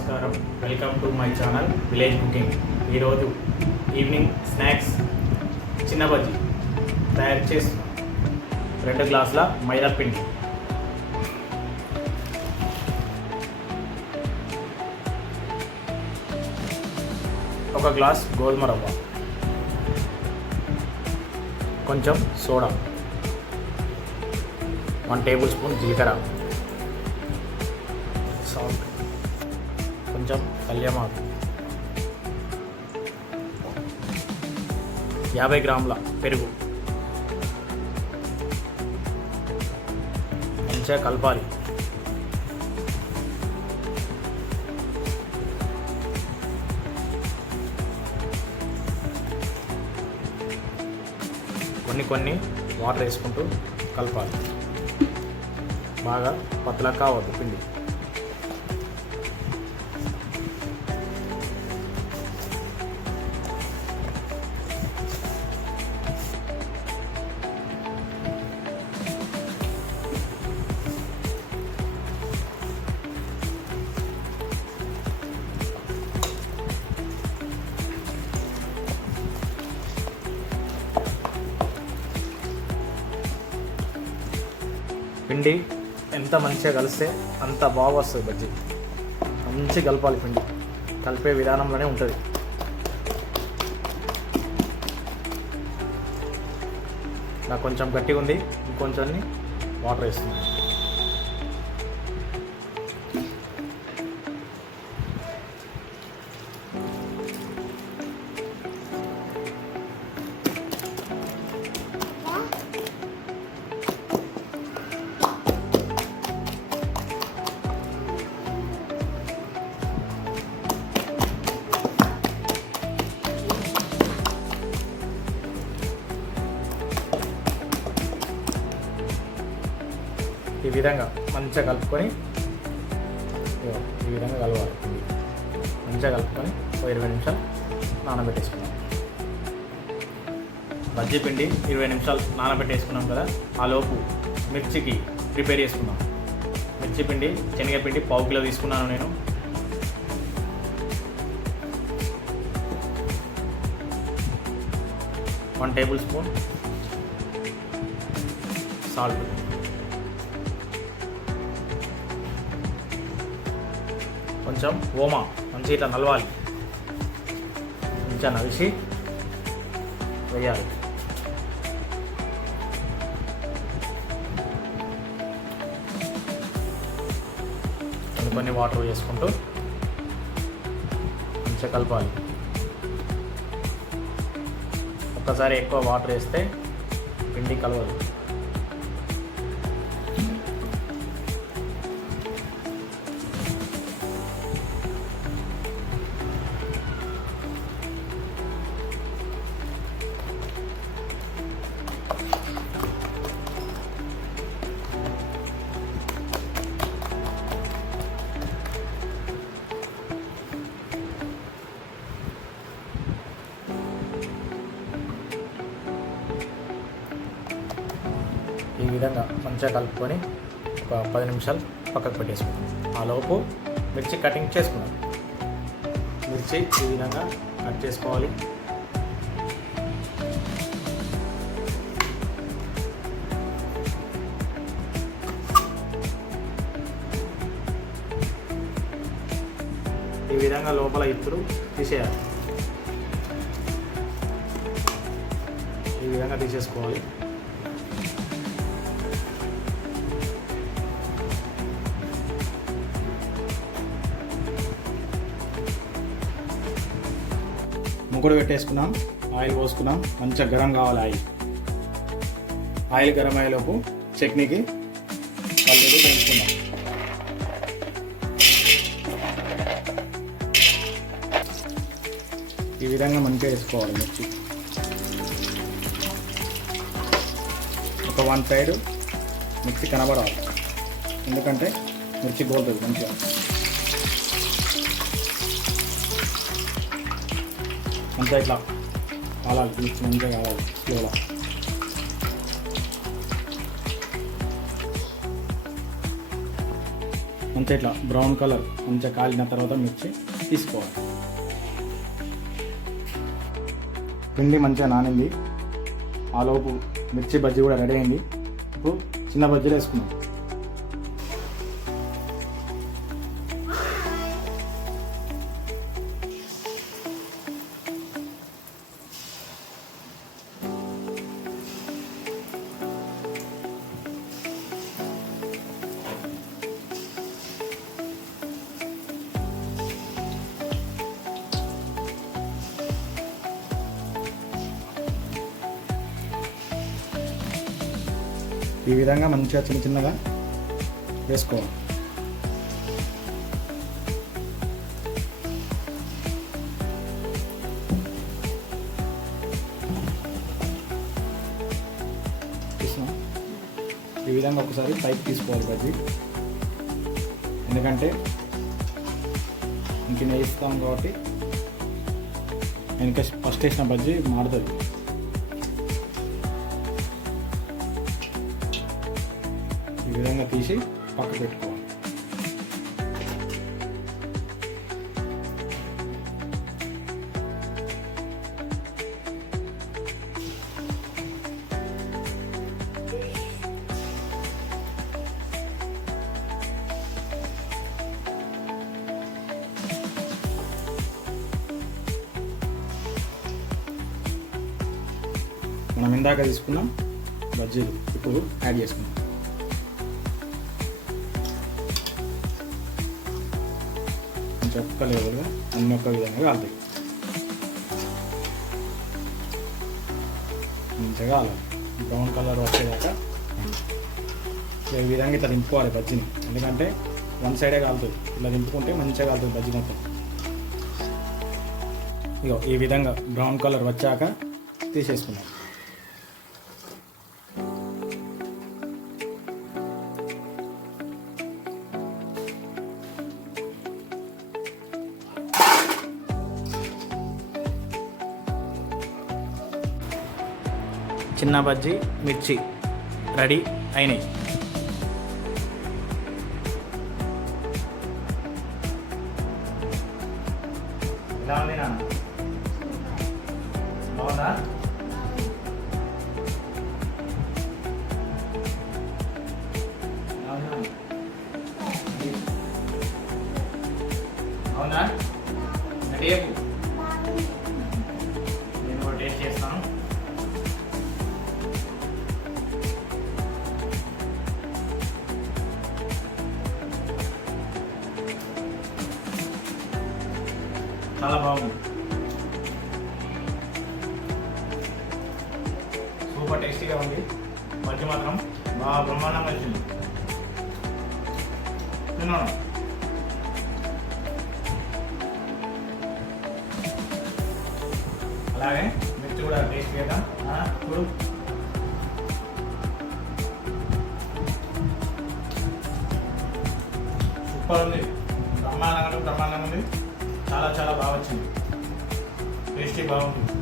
నమస్కారం. Welcome to my channel village cooking. ఈరోజు evening snacks చిన్న బజ్జీ తయారు చేస్తున్నాం. 2 గ్లాసుల మైదా పిండి, ఒక గ్లాస్ గోధుమ రవ్వ, కొంచెం సోడా, 1 టేబుల్ స్పూన్ జీలకర్ర, సాల్ట్, కొంచెం కళ్యామాకు, 50 గ్రాముల పెరుగు. మంచిగా కలపాలి. కొన్ని వాటర్ వేసుకుంటూ కలపాలి. బాగా పతలా కావద్దు పిండి. పిండి ఎంత మంచిగా కలిస్తే అంత బాగా వస్తుంది బజ్జీ. మంచిగా కలపాలి. పిండి కలిపే విధానంలోనే ఉంటుంది. నాకు కొంచెం గట్టిగా ఉంది, ఇంకొంచెం వాటర్ వేస్తుంది. ఈ విధంగా మంచిగా కలుపుకొని ఈ విధంగా కలవాలి. మంచిగా కలుపుకొని 20 నిమిషాలు నానబెట్టేసుకున్నాం. బజ్జీ పిండి 20 నిమిషాలు నానబెట్టేసుకున్నాం కదా. ఆ లోపు మిర్చికి ప్రిపేర్ చేసుకున్నాం. మిర్చి పిండి, శనగపిండి 1/2 కిలో తీసుకున్నాను నేను. వన్ టేబుల్ స్పూన్ సాల్ట్, కొంచెం ఓమా మంచి ఇట్లా నలవాలి. మంచిగా నలిసి వేయాలి. కొన్ని వాటర్ వేసుకుంటూ మంచిగా కలపాలి. ఒక్కసారి ఎక్కువ వాటర్ వేస్తే పిండి కలవదు. ఈ విధంగా మంచిగా కలుపుకొని ఒక 10 నిమిషాలు పక్కకు పెట్టేసుకున్నాం. ఆ లోపు మిర్చి కటింగ్ చేసుకున్నాం. మిర్చి ఈ విధంగా కట్ చేసుకోవాలి. ఈ విధంగా లోపల ఇత్తులు తీసేయాలి. ఈ విధంగా తీసేసుకోవాలి. ముగ్గురు పెట్టేసుకున్నాం. ఆయిల్ పోసుకున్నాం. మంచిగా గరం కావాలి. ఆయిల్ గరం అయ్యేలోపు చట్నీకి పల్లీలు వేసుకున్నాం. ఈ విధంగా మంచిగా వేసుకోవాలి. మిర్చి ఒక 1 సైడ్ మిర్చి కనబడాలి, ఎందుకంటే మిర్చి గోలుతుంది మంచిగా. మంచిగా ఇట్లా కాలాలి. మిర్చి మంచిగా కాలాలి స్లోగా. మంచిగా ఇట్లా బ్రౌన్ కలర్ మంచిగా కాలిన తర్వాత మిర్చి తీసుకోవాలి. పిండి మంచిగా నానింది. ఆలోపు మిర్చి బజ్జీ కూడా రెడీ అయింది. ఇప్పుడు చిన్న బజ్జీలు వేసుకున్నాం. ఈ విధంగా మంచిగా చిన్న చిన్నగా వేసుకోవాలి. ఈ విధంగా ఒకసారి పైకి తీసుకోవాలి బజ్జీ, ఎందుకంటే ఇంక వేస్తాం కాబట్టి వెనక ఫస్ట్ వేసిన బజ్జీ మారుతుంది. ఈ విధంగా తీసి పక్క పెట్టుకోవాలి. మనం ఇందాక తీసుకున్నాం బజ్జీలు ఇప్పుడు యాడ్ చేసుకున్నాం. కొంచెం ఒక్క లేవల్గా అన్ని ఒక్క విధంగా కాలుతాయి. మంచిగా కావాలి, బ్రౌన్ కలర్ వచ్చేదాకా ఈ విధంగా ఇట్లా దింపుకోవాలి బజ్జీని, ఎందుకంటే వన్ సైడే కాలుతుంది. ఇలా దింపుకుంటే మంచిగా కాలుతుంది బజ్జీ మొత్తం. ఇగో ఈ విధంగా బ్రౌన్ కలర్ వచ్చాక తీసేసుకున్నాం. చిన్న బజ్జీ మిర్చి రెడీ అయినాయి. ఎలా ఉంది నాన్న? బాగుందా? అవునా? రేపు నేను కూడా టేస్ట్ చేస్తాను. చాలా బాగుంది, సూపర్ టేస్టీగా ఉంది. మధ్య మాత్రం బాగా బ్రహ్మాండంగా వచ్చింది. తిన్నాను. అలాగే మిర్చి కూడా టేస్ట్ చేద్దాం. ఇప్పుడు సూపర్ ఉంది, బ్రహ్మాండంగా ఉంది. చాలా చాలా బాగా వచ్చింది, టేస్టీ బాగుంది.